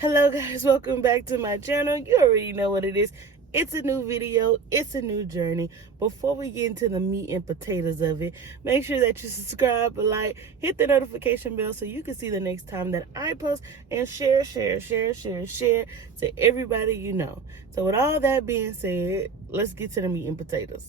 Hello guys, welcome back to my channel. You already know what it is. It's a new video, it's a new journey. Before we get into the meat and potatoes of it, make sure that you subscribe, like, hit the notification bell so you can see the next time that I post, and share to everybody you know. So with all that being said, let's get to the meat and potatoes.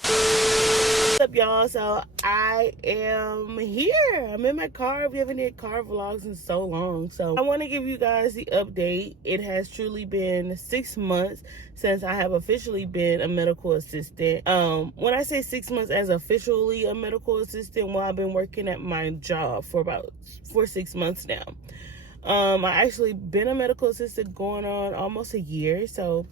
What's up, y'all? So I am here. I'm in my car. We haven't did car vlogs in so long, so I want to give you guys the update. It has truly been 6 months since I have officially been a medical assistant. When I say 6 months as officially a medical assistant, well, I've been working at my job for 6 months now. I actually been a medical assistant going on almost a year, so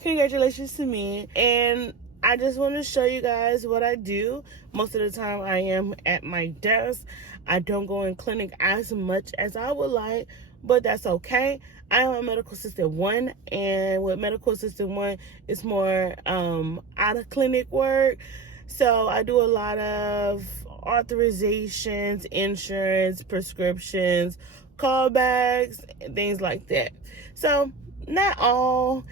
congratulations to me. And I just want to show you guys what I do. Most of the time I am at my desk. I don't go in clinic as much as I would like, but that's okay. I am a medical assistant 1, and with medical assistant 1, it's more out of clinic work. So I do a lot of authorizations, insurance, prescriptions, callbacks, things like that. So not all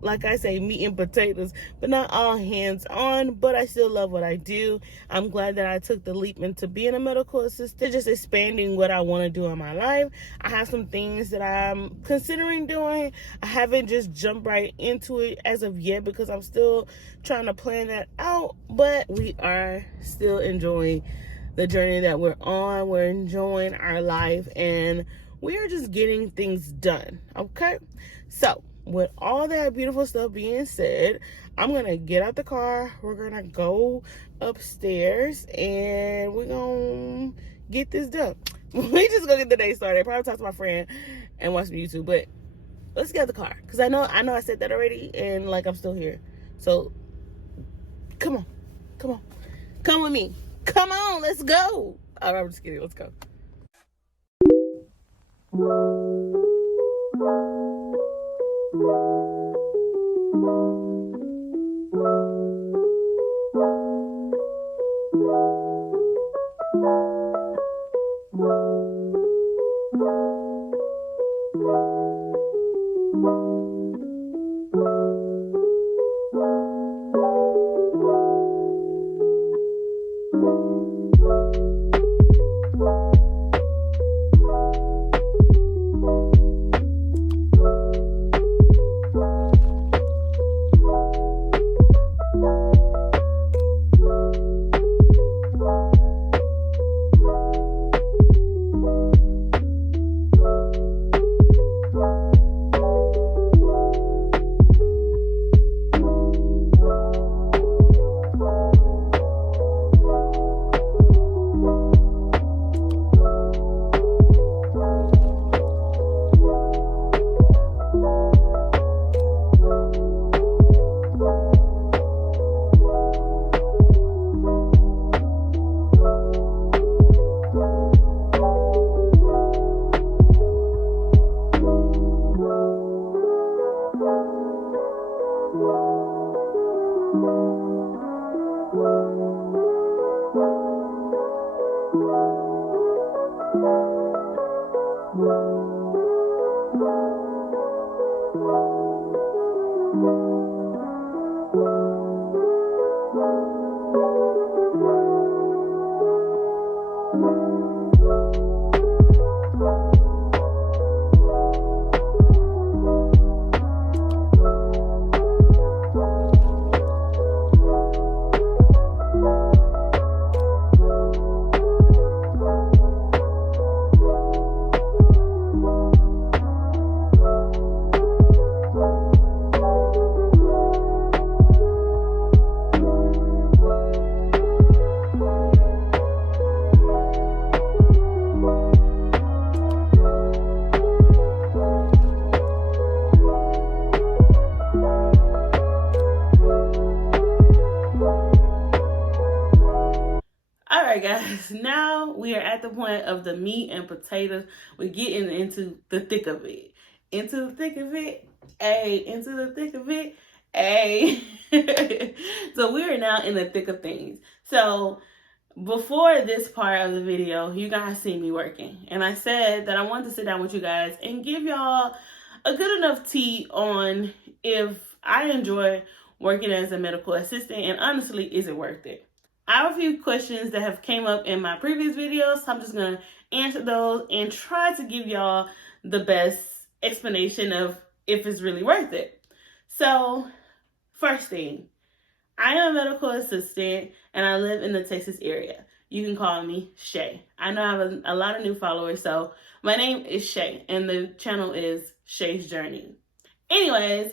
like I say, meat and potatoes, but not all hands on, but I still love what I do. I'm glad that I took the leap into being a medical assistant, just expanding what I want to do in my life. I have some things that I'm considering doing. I haven't just jumped right into it as of yet because I'm still trying to plan that out, but we are still enjoying the journey that we're on. We're enjoying our life, and we are just getting things done. Okay, so with all that beautiful stuff being said, I'm gonna get out the car. We're gonna go upstairs and we're gonna get this done. We just gonna get the day started. Probably talk to my friend and watch some YouTube, but let's get out the car because I know I said that already, and like I'm still here. So come on, come with me. Come on, let's go. All right, I'm just kidding. Let's go. right, guys, now we are at the point of the meat and potatoes. We're getting into the thick of it. Into the thick of it. Hey, into the thick of it. Hey. So we are now in the thick of things. So before this part of the video, you guys see me working. And I said that I wanted to sit down with you guys and give y'all a good enough tea on if I enjoy working as a medical assistant, and honestly, is it worth it? I have a few questions that have came up in my previous videos, so I'm just going to answer those and try to give y'all the best explanation of if it's really worth it. So, first thing, I am a medical assistant and I live in the Texas area. You can call me Shay. I know I have a lot of new followers, so my name is Shay and the channel is Shay's Journey. Anyways,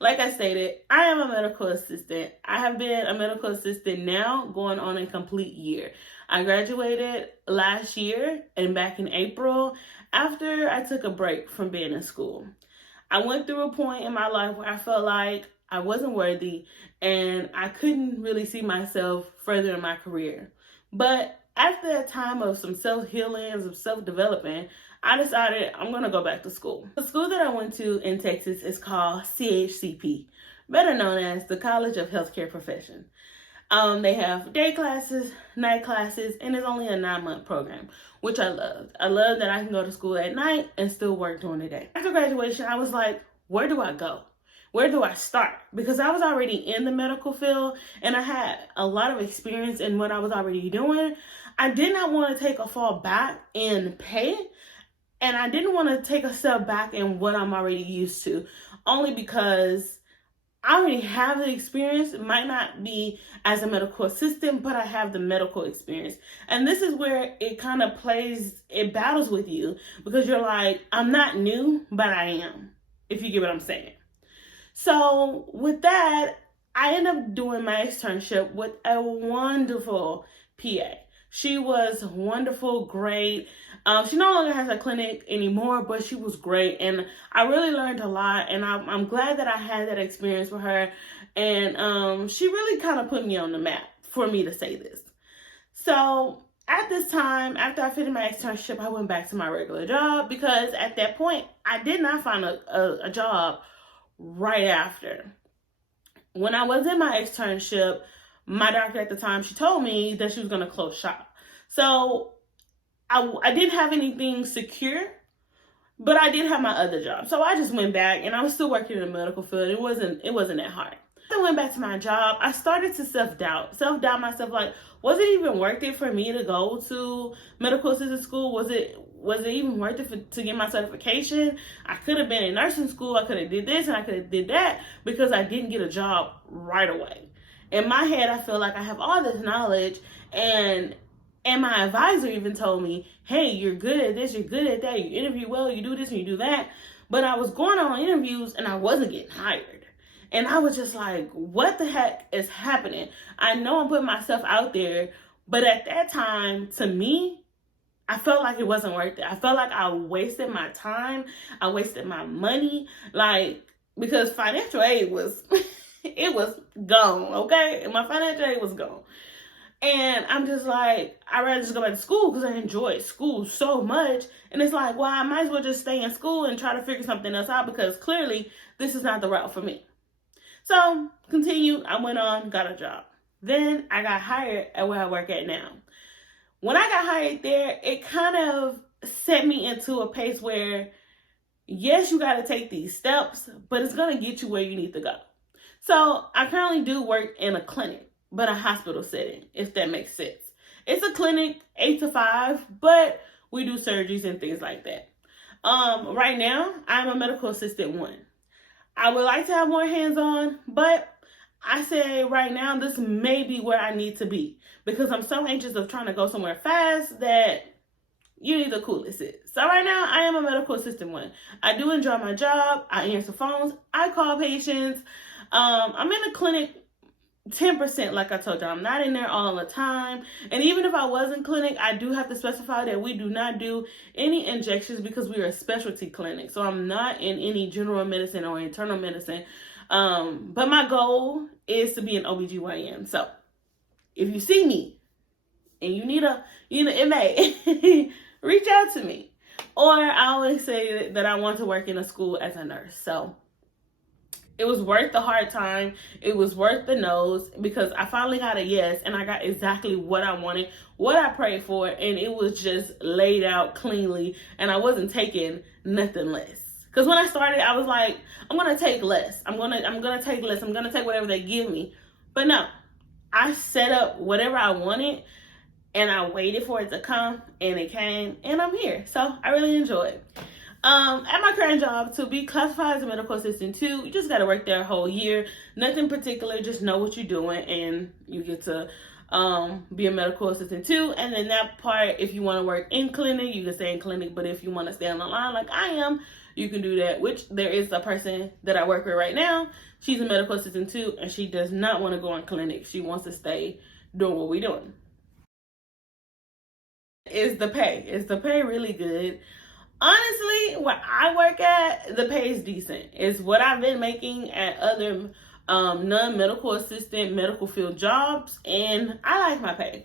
like I stated, I am a medical assistant. I have been a medical assistant now going on a complete year. I graduated last year and back in April after I took a break from being in school. I went through a point in my life where I felt like I wasn't worthy and I couldn't really see myself further in my career. But after a time of some self-healing, some self-development, I decided I'm going to go back to school. The school that I went to in Texas is called CHCP, better known as the College of Healthcare Profession. They have day classes, night classes, and it's only a 9-month program, which I loved. I love that I can go to school at night and still work during the day. After graduation, I was like, where do I go? Where do I start? Because I was already in the medical field and I had a lot of experience in what I was already doing. I did not want to take a fall back in pay, and I didn't want to take a step back in what I'm already used to, only because I already have the experience. It might not be as a medical assistant, but I have the medical experience. And this is where it kind of it battles with you, because you're like, I'm not new, but I am, if you get what I'm saying. So with that, I ended up doing my externship with a wonderful PA. She was wonderful, great. She no longer has a clinic anymore, but she was great. And I really learned a lot. And I'm glad that I had that experience with her. And she really kind of put me on the map, for me to say this. So at this time, after I finished my externship, I went back to my regular job, because at that point, I did not find a job right after. When I was in my externship, my doctor at the time, she told me that she was going to close shop. So I didn't have anything secure, but I did have my other job. So I just went back, and I was still working in the medical field. It wasn't that hard. I went back to my job. I started to self-doubt myself, like, was it even worth it for me to go to medical assistant school? Was it even worth it to get my certification? I could have been in nursing school. I could have did this and I could have did that, because I didn't get a job right away. In my head, I feel like I have all this knowledge, and my advisor even told me, hey, you're good at this, you're good at that, you interview well, you do this and you do that. But I was going on interviews and I wasn't getting hired. And I was just like, what the heck is happening? I know I'm putting myself out there, but at that time, to me, I felt like it wasn't worth it. I felt like I wasted my time. I wasted my money. Like, because financial aid was, it was gone, okay? And my financial aid was gone. And I'm just like, I'd rather just go back to school, because I enjoyed school so much. And it's like, well, I might as well just stay in school and try to figure something else out, because clearly this is not the route for me. So, continued, I went on, got a job. Then I got hired at where I work at now. When I got hired there, it kind of set me into a pace where, yes, you got to take these steps, but it's going to get you where you need to go. So, I currently do work in a clinic, but a hospital setting, if that makes sense. It's a clinic, 8 to 5, but we do surgeries and things like that. Right now, I'm a medical assistant 1. I would like to have more hands-on, but I say right now, this may be where I need to be, because I'm so anxious of trying to go somewhere fast that you need to cool it. So right now, I am a medical assistant 1. I do enjoy my job. I answer phones. I call patients. I'm in a clinic 10%, like I told you. I'm not in there all the time. And even if I was in clinic, I do have to specify that we do not do any injections, because we are a specialty clinic. So I'm not in any general medicine or internal medicine. But my goal is to be an OBGYN. So if you see me and you need a MA, reach out to me. Or I always say that I want to work in a school as a nurse. So It was worth the hard time. It was worth the no's because I finally got a yes and I got exactly what I wanted, what I prayed for, and it was just laid out cleanly and I wasn't taking nothing less. Because when I started, I was like, I'm gonna take less. I'm gonna take less. I'm gonna take whatever they give me. But no, I set up whatever I wanted and I waited for it to come and it came and I'm here. So I really enjoy it. At my current job, to be classified as a medical assistant too, you just got to work there a whole year. Nothing particular, just know what you're doing and you get to be a medical assistant too. And then that part, if you want to work in clinic, you can stay in clinic. But if you want to stay on the line like I am, you can do that, which there is a person that I work with right now. She's a medical assistant too, and she does not want to go in clinic. She wants to stay doing what we're doing. Is the pay? Is the pay really good? Honestly, where I work at, the pay is decent. It's what I've been making at other non-medical assistant medical field jobs, and I like my pay.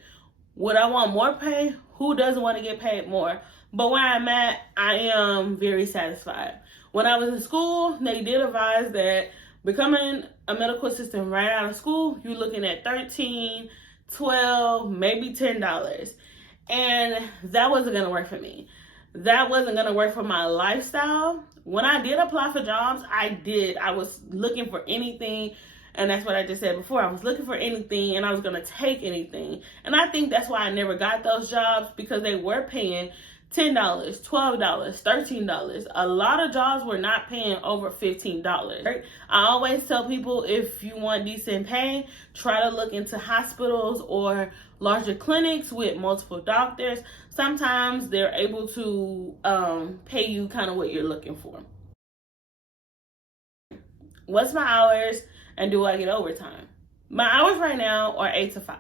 Would I want more pay? Who doesn't want to get paid more? But where I'm at, I am very satisfied. When I was in school, they did advise that becoming a medical assistant right out of school, you're looking at $13, $12, maybe $10. And that wasn't going to work for me. That wasn't going to work for my lifestyle. When I did apply for jobs, I was looking for anything. And that's what I just said before. I was looking for anything and I was going to take anything. And I think that's why I never got those jobs, because they were paying $10, $12, $13. A lot of jobs were not paying over $15. Right? I always tell people, if you want decent pay, try to look into hospitals or larger clinics with multiple doctors. Sometimes they're able to pay you kind of what you're looking for. What's my hours and do I get overtime? My hours right now are 8 to 5.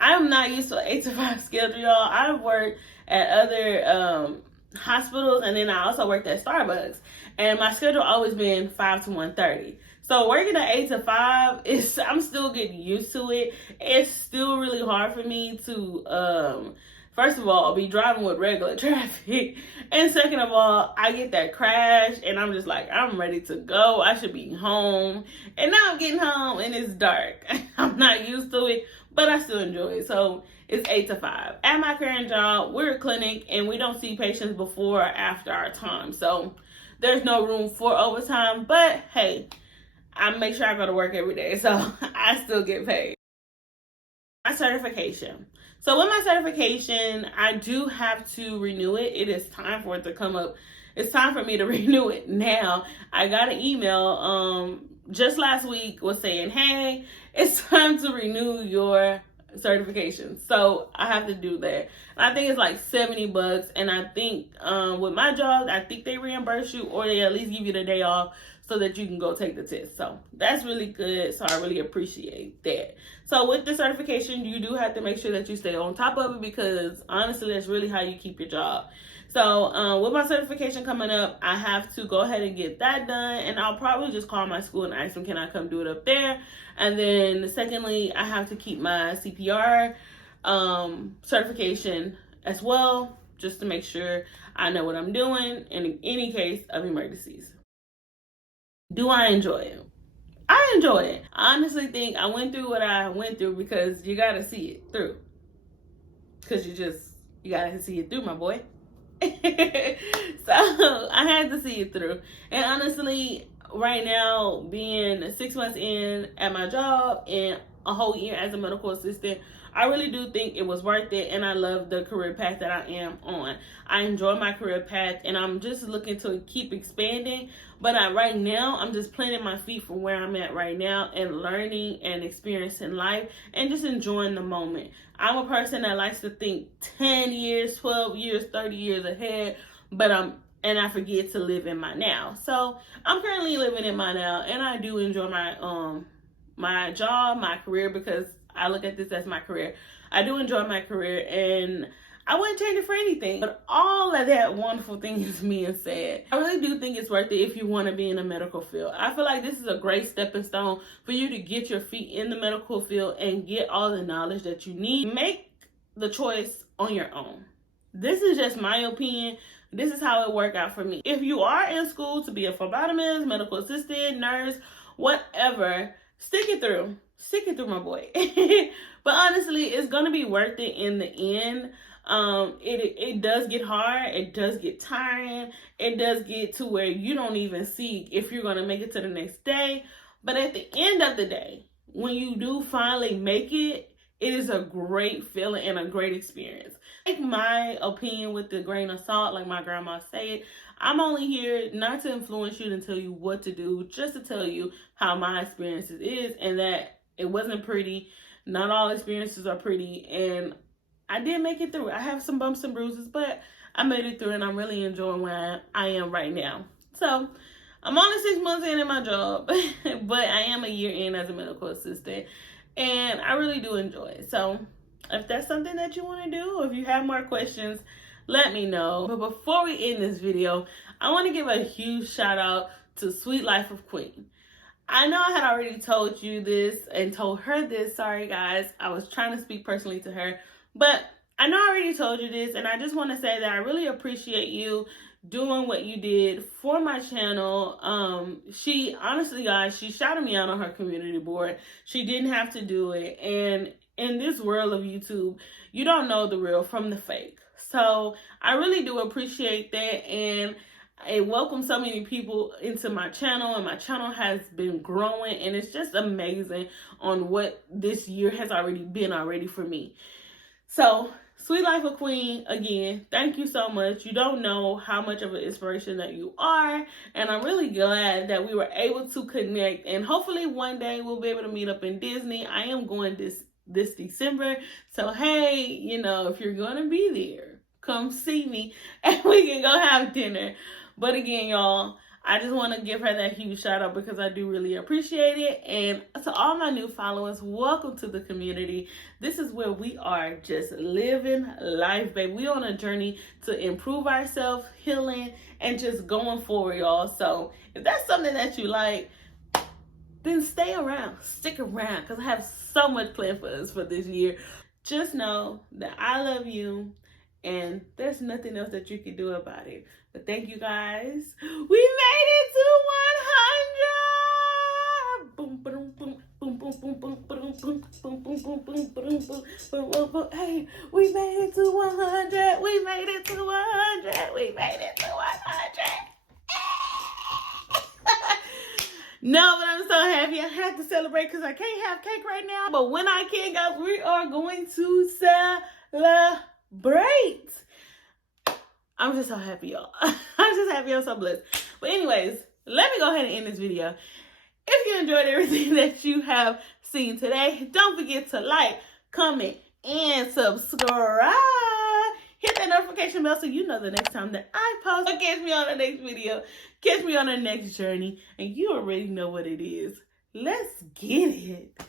I'm not used to an 8 to 5 schedule, y'all. I've worked at other hospitals, and then I also worked at Starbucks, and my schedule always been 5 to 1:30. So working at 8 to 5 I'm still getting used to it. It's still really hard for me to first of all, be driving with regular traffic. And second of all, I get that crash and I'm just like, I'm ready to go. I should be home. And now I'm getting home and it's dark. I'm not used to it, but I still enjoy it. So it's 8 to 5. At my current job, we're a clinic and we don't see patients before or after our time. So there's no room for overtime. But hey, I make sure I go to work every day. So I still get paid. My certification. So with my certification, I do have to renew it. It is time for it to come up. It's time for me to renew it now. I got an email just last week was saying, hey, it's time to renew your certification. So I have to do that. I think it's like $70, and I think with my job, I think they reimburse you, or they at least give you the day off so that you can go take the test. So that's really good. So I really appreciate that. So with the certification, you do have to make sure that you stay on top of it, because honestly, that's really how you keep your job. So with my certification coming up, I have to go ahead and get that done, and I'll probably just call my school and ask them, can I come do it up there? And then secondly, I have to keep my CPR certification as well, just to make sure I know what I'm doing in any case of emergencies. Do I enjoy it? I enjoy it. I honestly think I went through what I went through because you gotta see it through. Because you gotta see it through, my boy. So I had to see it through. And honestly, right now, being 6 months in at my job and a whole year as a medical assistant, I really do think it was worth it, and I love the career path that I am on. I enjoy my career path, and I'm just looking to keep expanding. But right now, I'm just planting my feet from where I'm at right now and learning and experiencing life and just enjoying the moment. I'm a person that likes to think 10 years, 12 years, 30 years ahead, but I forget to live in my now. So I'm currently living in my now, and I do enjoy my job, my career, because I look at this as my career. I do enjoy my career, and I wouldn't change it for anything. But all of that wonderful things being said, I really do think it's worth it if you want to be in the medical field. I feel like this is a great stepping stone for you to get your feet in the medical field and get all the knowledge that you need. Make the choice on your own. This is just my opinion. this is how it worked out for me. If you are in school to be a phlebotomist, medical assistant, nurse, whatever, stick it through. Stick it through, my boy. But honestly, it's gonna be worth it in the end. It does get hard. It does get tiring. It does get to where you don't even see if you're gonna make it to the next day. But at the end of the day, when you do finally make it, it is a great feeling and a great experience. Take my opinion with a grain of salt, like my grandma said. I'm only here not to influence you and tell you what to do, just to tell you how my experiences is, and that it wasn't pretty. Not all experiences are pretty, and I did make it through. I have some bumps and bruises, but I made it through, and I'm really enjoying where I am right now. So I'm only 6 months in my job, but I am a year in as a medical assistant, and I really do enjoy it. So if that's something that you want to do, or if you have more questions, let me know. But before we end this video, I want to give a huge shout out to Sweet Life of Queen. I know I had already told you this and told her this. Sorry, guys. I was trying to speak personally to her. But I know I already told you this, and I just want to say that I really appreciate you doing what you did for my channel. She, honestly, guys, she shouted me out on her community board. She didn't have to do it. And in this world of YouTube, you don't know the real from the fake. So I really do appreciate that, and it welcomed so many people into my channel, and my channel has been growing, and it's just amazing on what this year has already been for me. So Sweet Life of Queen, again, thank you so much. You don't know how much of an inspiration that you are, and I'm really glad that we were able to connect, and hopefully one day we'll be able to meet up in Disney. I am going this December, so hey, you know, if you're gonna be there, come see me and we can go have dinner. But again, y'all, I just want to give her that huge shout out because I do really appreciate it. And to all my new followers, welcome to the community. This is where we are just living life, babe. We on a journey to improve ourselves, healing, and just going forward, y'all. So if that's something that you like, then stay around, stick around, because I have so much planned for us for this year. Just know that I love you, and there's nothing else that you can do about it. But thank you, guys. We made it to 100! Boom, boom, boom, boom, boom, boom, boom, boom, boom, boom, boom, boom, boom, boom, boom, boom, boom. Hey, we made it to 100! We made it to 100! We made it to 100! No, but I'm so happy. I have to celebrate because I can't have cake right now. But when I can, guys, we are going to celebrate. I'm just so happy, y'all. I'm just happy. I'm so blessed. But anyways, let me go ahead and end this video. If you enjoyed everything that you have seen today, don't forget to like, comment, and subscribe. Hit that notification bell so you know the next time that I post. Or catch me on the next video. Catch me on the next journey. And you already know what it is. Let's get it.